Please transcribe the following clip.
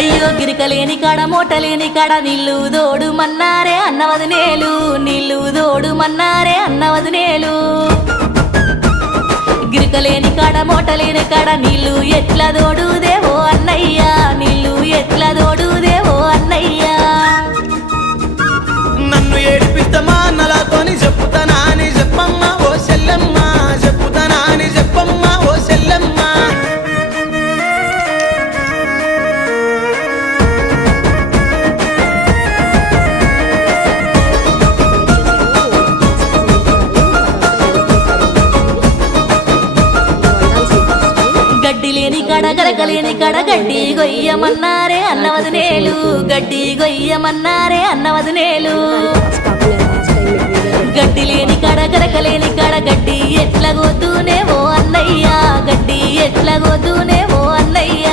అయ్యో గిరికలేని కాడ మోటలేని కాడ నీళ్ళు దోడు మన్నారే అన్నవదినేలు నీళ్ళు దోడు మన్నారే అన్నవదినేలు గిరికలేని కాడ మోటలేని కాడ నీళ్ళు ఎట్లా దోడుదేవో అన్నయ్యా నీళ్ళు ఎట్లా దోడుదేవో అన్నయ్యా నన్ను ఏడిపిస్తమా నలాతోని చెప్పుతానా అని చెప్పమ్మ ఓ చెల్లెమ్మ చెప్పుతానా అని చెప్పమ్మ ఓ చెల్లెమ్మ గడ్డి లేని కాడ గరకలేని కాడ గడ్డి గొయ్యమన్నారే అన్నవదినేలు గడ్డి గొయ్యమన్నారే అన్నవదినేలు గడ్డి లేని కాడ గరకలేని కాడ గడ్డి ఎట్లా గొద్దునేవో అన్నయ్యా గడ్డి ఎట్లా గొద్దునేవో అన్నయ్యా